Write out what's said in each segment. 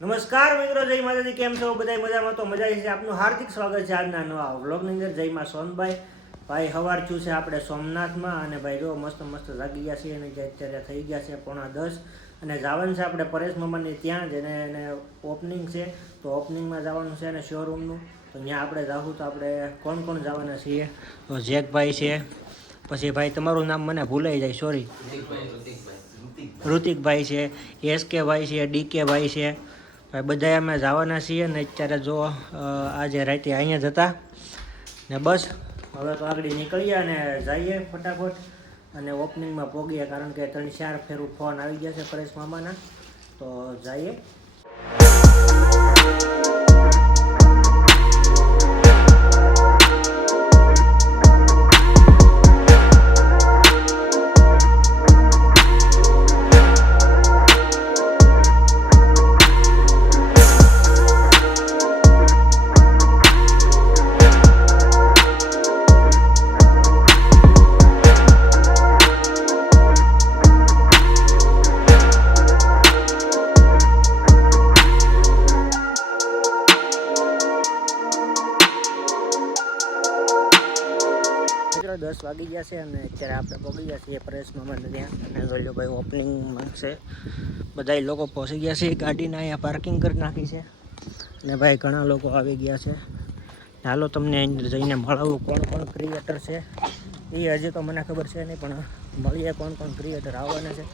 નમસ્કાર મિત્રો, જય માતાજી. કેમ છો બધા? મજામાં તો મજા છે. આપનું હાર્દિક સ્વાગત છે આજના નવા વ્લોગની અંદર. જય માં સોનભાઈ. ભાઈ સવાર થયું છે આપણે સોમનાથમાં, અને ભાઈ જો મસ્ત મસ્ત જાગી ગયા છે, અને અત્યારે થઈ ગયા છે 9:30, અને જવાનું છે આપણે પરેશ મામાની ત્યાં જ, એને ઓપનિંગ છે, તો ઓપનિંગમાં જવાનું છે અને શોરૂમનું. તો ત્યાં આપણે જાવું. તો આપણે કોણ કોણ જવાના છીએ? તો જેકભાઈ છે, પછી ભાઈ તમારું નામ મને ભૂલાઈ જાય, સોરી, ઋતિકભાઈ છે, SK ભાઈ છે, DK ભાઈ છે, ભાઈ બધા અમે જવાના છીએ. ને અત્યારે જો આજે રાતે અહીંયા જતા ને બસ હવે તો આગળ નીકળીએ અને જઈએ ફટાફટ અને ઓપનિંગમાં પહોંચીએ, કારણ કે 3-4 ફેરું ફોન આવી ગયા છે પરેશ મામાના. તો જઈએ. મિત્રો 10 વાગી ગયા છે અને અત્યારે આપણે પહોંચી ગયા છીએ પરેશ મામાને ત્યાં. અને જોઈ લો ભાઈ ઓપનિંગમાં છે, બધા લોકો પહોંચી ગયા છે. ગાડીને અહીંયા પાર્કિંગ કરી નાખી છે અને ભાઈ ઘણા લોકો આવી ગયા છે. હાલો તમને અંદર જઈને મળાવું કોણ કોણ ક્રિએટર છે એ. હજી તો મને ખબર છે નહીં, પણ મળીએ કોણ કોણ ક્રિએટર આવવાના છે.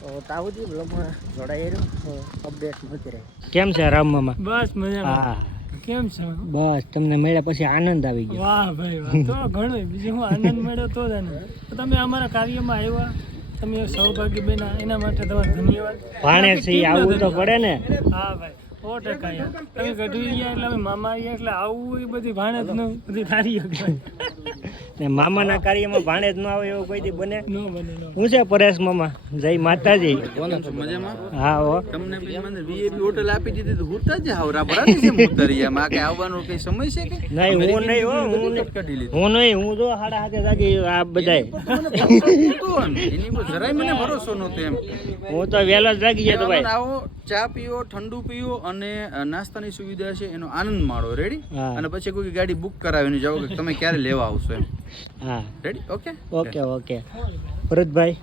તો તાવજી બ્લોગમાં જોડાઈ રહ્યો, અપડેટ મળતી રહે. કેમ છે રામ મામા? બસ મજામાં. હા, કેમ છો? બસ તમને મળ્યા પછી આનંદ આવી ગયો. વાહ ભાઈ વાહ, તો ઘણો બીજું હું આનંદ મળ્યો તો જ આનંદ. તો તમે અમારા કાર્યમાં આવ્યા, તમે સહભાગી બન્યા, એના માટે તમારો ધન્યવાદ. ભાણે છે આવવું તો પડે ને. હા ભાઈ, 100% યાર. તમે ગઢવી ગયા એટલે અમે મામા આવ્યા એટલે આવવું એ બધી ભાણે જ નું બધી કાર્ય ને મામાના કાર્યમાં ભાણે જ ન આવે એવું કોઈ દી બને? ન બને. હું છે પરેશ મામા, જય માતાજી. મજામાં? હા હો. તમને મને VIP હોટલ આપી દીધી તો હુતા જ હાવરા બરાબર છે મુતરિયા માં કે આવવાનો કઈ સમય છે કે નહીં, હું નહીં હો, હું જો 7:30 જાગી આ બધાય. એની પર જરાય મને ભરોસો નહોતો એમ. હું તો વહેલો જ જાગી ગયો તો ભાઈ. આવો, ચા પીઓ, ઠંડુ પીઓ અને નાસ્તાની સુવિધા છે એનો આનંદ માણો. રેડી? હા. અને પછી કોઈ ગાડી બુક કરાવીને જાઓ કે તમે ક્યારે લેવા આવશો એમ. હા, રેડી? Okay okay. ભરતભાઈ,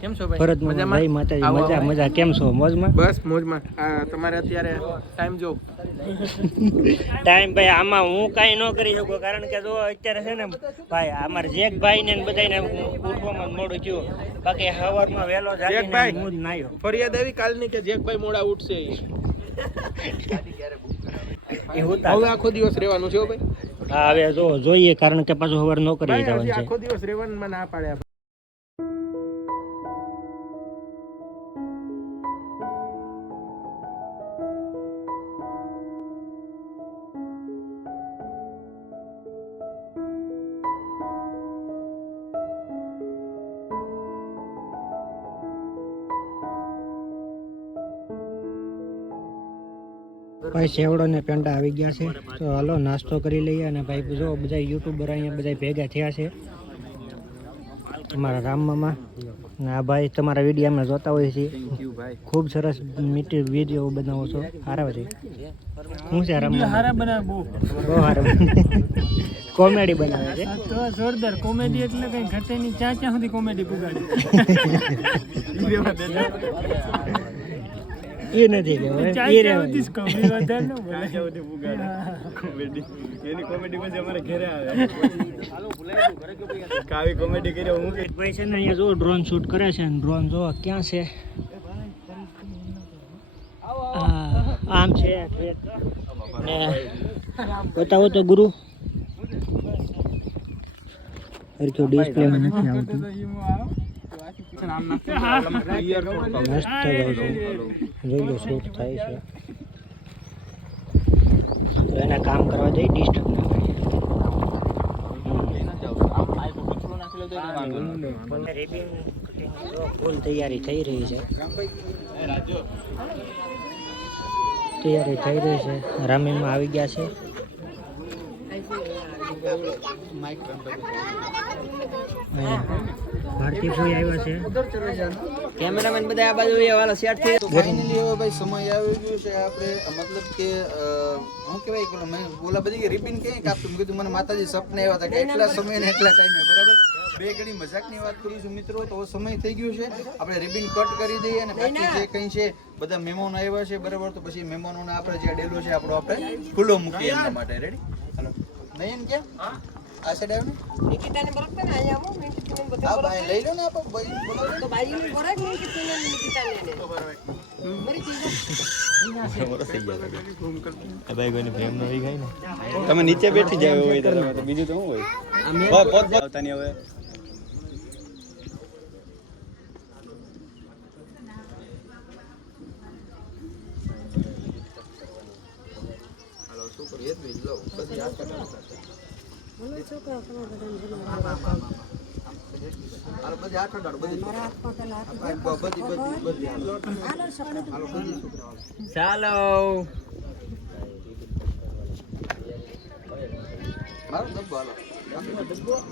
કેમ છો ભાઈ? ભરત મામા, જય માતાજી. મજા. કેમ છો? મોજમાં? બસ મોજમાં. તમારે અત્યારે ટાઈમ જો ટાઈમ ભાઈ આમાં હું કાંઈ ન કરી શકું, કારણ કે જો અત્યારે છે ને ભાઈ અમારે જેકભાઈ ને બધાને ઉઠવામાં મોડું થયું. બાકી સવારમાં વહેલો જાગીને હું જ નાયો. ફરિયાદ આવી કાલની કે જેકભાઈ મોડા ઉઠશે. એ હોતા હવે આખો દિવસ રહેવાનું છે ભાઈ. હા, હવે જોઈએ, કારણ કે પાછું સવારે નોકરી જવાનું છે. આખો દિવસ રહેવાનું મને ના પાડ્યા. ભાઈ સેવડો ને પેંડા આવી ગયા છે, તો હાલો નાસ્તો કરી લઈએ. અને ભાઈ જો બધા યુટ્યુબર અહીંયા બધા ભેગા થયા છે, અમારા રામ મામા. આ ભાઈ તમારા વિડીયો અમે જોતા હોઈએ છીએ, ખૂબ સરસ મીઠી વિડીયો બનાવો છો, સારા છે. શું છે રામ મામા? હારા બનાવે, બહુ સારા કોમેડી બનાવે છે. તો જોરદાર કોમેડી, એટલે કઈ ઘટે નહીં. ક્યાં સુધી કોમેડી પુગાડી એ નથી કે ભાઈ છે ને અહીંયા જો ડ્રોન શૂટ કરે છે. ડ્રોન જો ક્યાં છે? આમ છે ને, બતાવો તો ગુરુ. હરખ્યો ડિસ્પ્લેમાં નથી આવતું. જોઈ લો શૂટ થાય છે, તો એના કામ કરવા જઈ ડિસ્ટર્બ ના કરીએ. ફૂલ તૈયારી થઈ રહી છે. રામીમાં આવી ગયા છે. ભારતી ભાઈ આવ્યા છે. કેમેરામેન બધા આ બાજુ વાળા સેટ થઈ ફાઇનલી હવે ભાઈ સમય આવી ગયો છે આપણે મતલબ કે હું કહેવાય કે મેં બોલા બધી રિબિન કઈ કાપતું મેં કીધું મને માતાજી સપને આવ્યા હતા કે એટલા સમય ને એટલા ટાઈમે બરાબર બે ઘડી મજાકની વાત કરું છું મિત્રો તો સમય થઈ ગયો છે આપણે રિબિન કટ કરી દઈએ અને બાકી જે કંઈ છે બધા મહેમાનો આવ્યા છે બરાબર તો પછી મહેમાનોને આપણે જે ડેલો છે આપણો આપણે ખુલ્લો મૂકીએ એમના માટે રેડી હાલો નયન ક્યાં આ સાઈડ આવ્યો ને નિકિતાને બરોબર ને અહીંયા આવો નિકિતાને બધે આ ભાઈ લઈ લો ને આપણે ભાઈ બોલો તો બાઈની બરોબર નિકિતાને મરી ગઈ તમે નીચે બેઠી જાવ હોય તો બીજું તો શું હોય પોત પોતાની હવે હાલો શું કરીએ તો લો પછી આ કરવાનું બોલો છોકરા તમે બધાને જમા હાલો બધી આઠ અઢાર બધી મારા હાથમાં પેલા બધી હાલો હાલો સકડે હાલો બધી છોકરાઓ ચાલો મારો ડબ્બો હાલો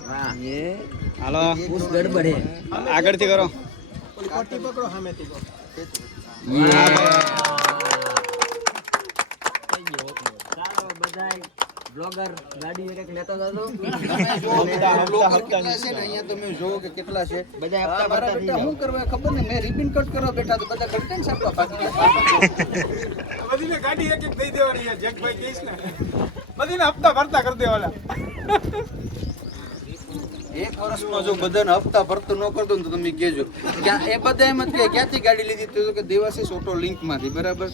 હા એ હાલો બહુ ગડબડ હે આગળથી કરો કાટી પકડો સામેથી ચાલો બધાય બ્લોગર ગાડી એક લેતો જતો અહીંયા તમે જોવો કે કેટલા છે બધા હપ્તા મારા ભરતા બેટા શું કરવા ખબર ને મેં રિબિન કટ કરવા બેઠા તો બધા કટ કેમ સાપવા બાકી બધીને ગાડી એક એક દઈ દેવાની છે જેકભાઈ કહીશ ને બધીને હપ્તા ભરતા કરી દેવાના એક વર્ષમાં જો બધાને હપ્તા ભરતો ન કરતો ને તો તમે કહેજો ક્યાં એ બધા એમ જ કે ક્યાંથી ગાડી લીધી તો કે દેવાશીષ ઓટો લિંકમાંથી બરાબર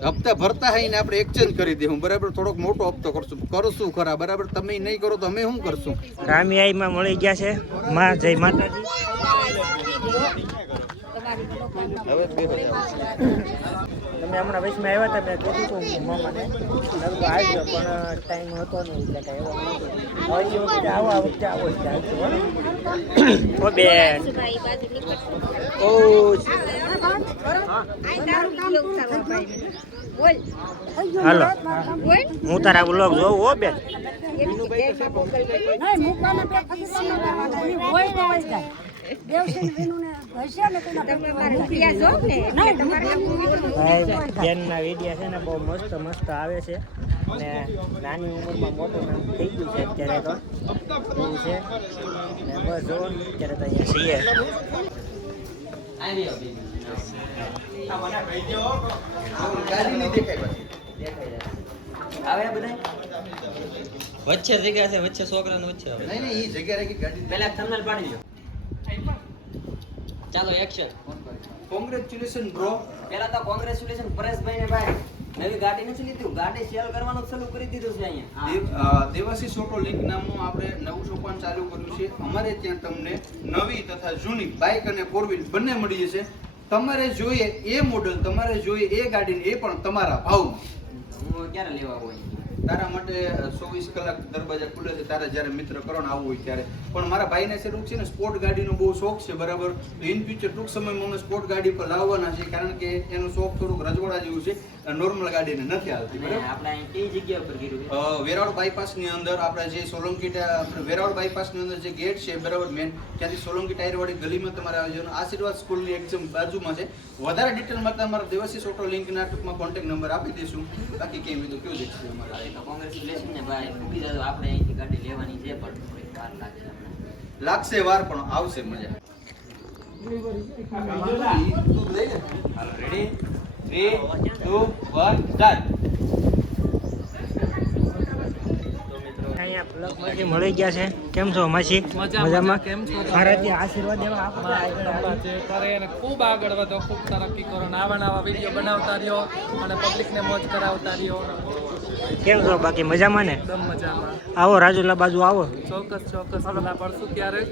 હપ્તા ભરતા હોય ને આપણે એક્સચેન્જ કરી દેવું બરાબર થોડોક મોટો હપ્તો કરશું ખરા બરાબર તમે નહીં કરો તો અમે શું કરશું રામીઆઈમાં મળી ગયા છે માં જય માતાજી તમે હમણાં વચમાં આવ્યા હતા મેં કીધું હતું મામાને લગભગ આવજો પણ ટાઈમ હતો નહીં એટલે કાંઈ એવો નહોતો હવે આ વખતે આવો ઓ બેન ઓ હાલો હું તારા બ્લોગ જોઉં હો બેન બેનના વિડીયા છે ને બહુ મસ્ત મસ્ત આવે છે અને નાની ઉંમરમાં મોટું નામ થઈ ગયું છે અત્યારે તો એવું છે ને બસ જો અત્યારે તો અહીંયા છીએ ગાડી નહીં દેખાય આવે બધા વચ્ચે જગ્યા છે વચ્ચે છોકરાને વચ્ચે નહીં નહીં એ જગ્યા રાખી ગાડી પહેલા થંબનેલ પાડી લો ચાલો એક્શન કોંગ્રેચ્યુલેશન બ્રો પહેલા તો કોંગ્રેચ્યુલેશન પરેશભાઈ ને ભાઈ નવી ગાડી નથી લીધી ગાડી સેલ કરવાનું ચાલુ કરી દીધું છે અહીંયા દેવાશીષ ઓટો લિંક નામનું આપણે નવું સોપાન ચાલુ કર્યું છે અમારે ત્યાં તમને નવી તથા જૂની બાઇક અને ફોર વ્હીલ બંને મળી જશે તમારે જોઈએ એ મોડલ તમારે જોઈએ એ ગાડીને એ પણ તમારા ભાવમાં હું ક્યારે લેવા હોય તારા માટે 24 કલાક દરવાજા ખુલે છે તારે જ્યારે મિત્ર કરવાનું આવવું હોય ત્યારે પણ મારા ભાઈને છે છે ને સ્પોર્ટ ગાડીનો બહુ શોખ છે બરાબર તો ઇન ફ્યુચર ટૂંક સમયમાં અમે સ્પોર્ટ ગાડી પર લાવવાના છે કારણ કે એનું શોખ થોડુંક રજવાડા જેવું છે નોર્મલ ગાડીને નથી આવતી બરાબર આપણે અહીં કઈ જગ્યા પર કર્યું છે વેરાવળ બાયપાસની અંદર આપણે જે સોલંકી વેરાવળ બાયપાસની અંદર જે ગેટ છે બરાબર મેન ત્યાંથી સોલંકી ટાયરવાળી ગલીમાં તમારે આવી જવાનું આશીર્વાદ સ્કૂલની એક્ઝામ બાજુમાં છે વધારે ડિટેલમાં તમારા દેવાશીષ ઓટો લિંકના ટૂંકમાં કોન્ટેક્ટ નંબર આપી દઈશું બાકી કેમ તો કેવું દેખશે અમારે કોંગ્રેચ્યુલેશન ને ભાઈ મૂકી જાજો આપણે અહીંથી ગાડી લેવાની છે પણ થોડીક વાર લાગશે હમણાં લાગશે વાર પણ આવશે મજા રેડી 3 2 1 સ્ટાર્ટ અહીંયા પ્લગમાંથી મળી ગયા છે કેમ છો માસી મજામાં કેમ છો મારાથી આશીર્વાદ એવા આપો જે કરે અને ખૂબ આગળ વધો ખૂબ તરક્કી કરો ને આવા નવા વિડીયો બનાવતા રહ્યો અને પબ્લિકને મોજ કરાવતા રહ્યો કેમ છો બાકી મજામાં ને એકદમ મજામાં આવો રાજુલા બાજુ આવો ચોક્કસ ભલા પડશું ક્યારેક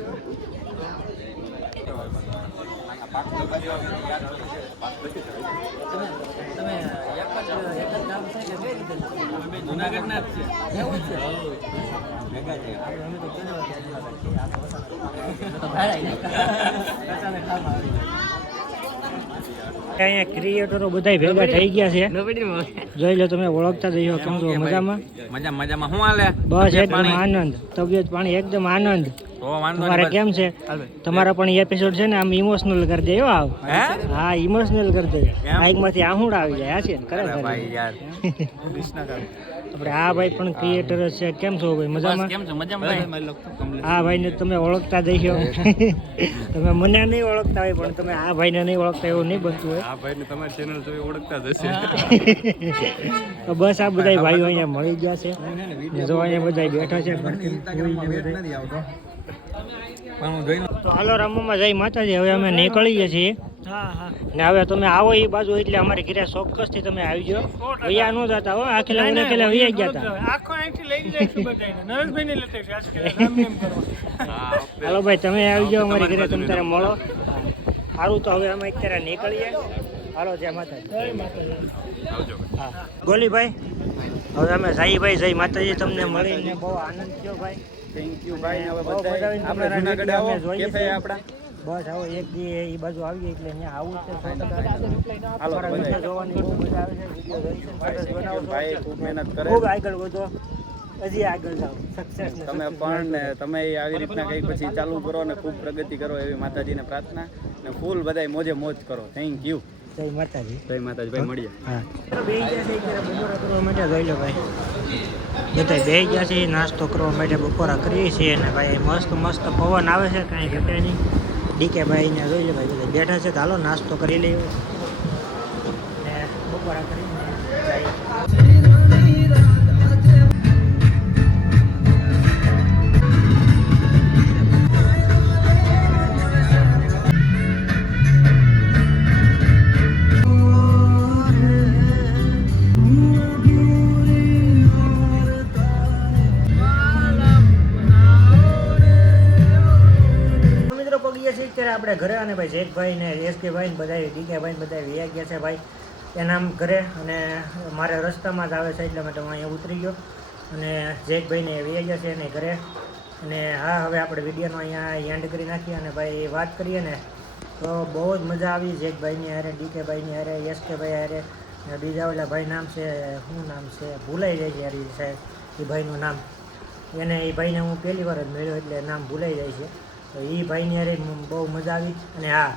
જુનાગઢના જ છે એવું છે અહીંયા ક્રિએટરો બધા ભેગા થઈ ગયા છે જોઈ લો તમે ઓળખતા જઈઓ કેમ છો મજામાં મજામાં શું હાલે બસ એકદમ આનંદ તબિયત પાણી એકદમ આનંદ તમારે કેમ છે? તમારા પણ એપિસોડ છે ને આમ ઇમોશનલ કરી દે હો આવ. હા ઇમોશનલ કરી દે. બાઈક માંથી આહુડ આવી જાય છે ને ખરેખર. ભાઈ યાર. આપણે આ ભાઈ પણ ક્રિએટર છે. કેમ છો ભાઈ? મજામાં? કેમ છો? મજામાં. આ ભાઈને તમે ઓળખતા દઈશો. તમે મને નહીં ઓળખતા હોય પણ તમે આ ભાઈને નહીં ઓળખતા એવું નહીં બનતું હોય. આ ભાઈને તમારી ચેનલ જોઈ ઓળખતા જ હશે. તો બસ આ બધા ભાઈઓ અહીંયા મળી ગયા છે. જો અહીંયા બધા બેઠા છે. તો હાલો રામમાં જય માતાજી. હવે અમે નીકળીએ છીએ. હા હા ને હવે તમે આવો એ બાજુ એટલે અમારી ઘરે ચોક્કસથી તમે આવજો. વૈયા ન જતા હો. આખેલા મને ખેલા વૈયા ગયા હતા. આખો અહીંથી લઈ જઈશું બધાને. નરેશભાઈને લેતા જઈશું આજકાલ રામ એમ કરવા. હાલો ભાઈ તમે આવી જાઓ અમારી ઘરે. તમે તારે મળો. સારું તો હવે અમે અત્યારે નીકળીએ. હાલો જય માતાજી. જય માતાજી. હા ગોલીભાઈ હવે અમે સાઈભાઈ જય માતાજી. તમને મળીને બહુ આનંદ થયો ભાઈ. થેન્ક યુ ભાઈ. હવે બહુ મજા બધા આવી. આપણે જૂનાગઢ આવો. કેફે આપણા. બસ આવો એક દી એ બાજુ આવીએ એટલે અહીંયા આવું છે. હાલો તમારા બધા. વિડીયો જોવાની બહુ મજા આવે છે. વિડીયો જોઈ છે સરસ બનાવો છો. ભાઈ ખૂબ મહેનત કરે. ખૂબ આગળ વધો. હજી આગળ જાઓ. સક્સેસ ને તમે પણ ને તમે આવી રીતના કંઈક પછી ચાલુ કરો ને ખૂબ પ્રગતિ કરો એવી માતાજીને પ્રાર્થના ને ફૂલ બધાય મોજે મોજ કરો. Thank you. જય માતાજી. જય માતાજી ભાઈ. મળીએ. હા બે ગયા છે અત્યારે બપોરા કરવા માટે. જોઈ લો ભાઈ બધા બે ગયા છે નાસ્તો કરવા માટે. બપોરા કરીએ છીએ અને ભાઈ મસ્ત મસ્ત પવન આવે છે. કાંઈ ઘટે નહીં. ડીકે ભાઈ ને જોઈ લો ભાઈ બધા બેઠા છે. તો હાલો નાસ્તો કરી લઈએ ને બપોરા કરીને જાય. અત્યારે આપણે ઘરે અને ભાઈ જેઠભાઈ ને એસકે ભાઈ ને બધા ડીકે ભાઈ ને બધા વ્યા ગયા છે ભાઈ એના ઘરે. અને મારે રસ્તામાં જ આવે છે એટલા માટે હું અહીંયા ઉતરી ગયો અને જેઠભાઈને વ્યા ગયા છે એને ઘરે. અને હા હવે આપણે વિડીયોનો અહીંયા એન્ડ કરી નાખીએ. અને ભાઈ વાત કરીએ ને તો બહુ જ મજા આવી જેઠભાઈની હારે, ડીકે ભાઈની હારે, એસકે ભાઈ હારે. અને બીજા ઓલા ભાઈ નામ છે શું નામ છે ભૂલાઈ જાય છે યાર એ સાહેબ એ ભાઈનું નામ. એ ભાઈને હું પહેલી વાર જ મળ્યો એટલે નામ ભૂલાઈ જાય છે. તો એ ભાઈની હારે બહુ મજા આવી. અને હા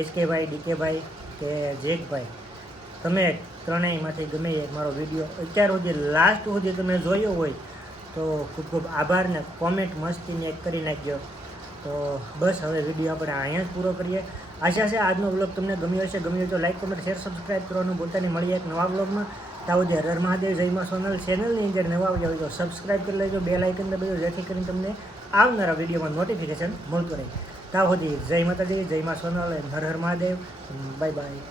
એસકે ભાઈ, ડીકે ભાઈ કે જેકભાઈ તમે ત્રણેયમાંથી ગમે એક મારો વિડીયો અત્યાર સુધી લાસ્ટ સુધી તમે જોયો હોય તો ખૂબ ખૂબ આભાર. ને કોમેન્ટ મસ્તીને એક કરી નાખજો. તો બસ હવે વિડીયો આપણે અહીંયા જ પૂરો કરીએ. આશા છે આજનો વ્લોગ તમને ગમ્યો હશે. ગમ્યો તો લાઈક, કમેન્ટ, શેર, સબસ્ક્રાઈબ કરવાનું ભૂલતા નહીં. મળીએ એક નવા વ્લોગમાં. ત્યાં સુધી હર મહાદેવ. જયમાં સોનલ ચેનલની અંદર નવા આવી જાવ તો સબસ્ક્રાઈબ કરી લેજો. બેલ આઇકન દબાવજો જેથી કરીને તમને આવનારા વિડીયોમાં નોટિફિકેશન મળતું રહે. ત્યાં સુધી જય માતાજી, જય માં સોનલ, હર હર મહાદેવ. Bye by.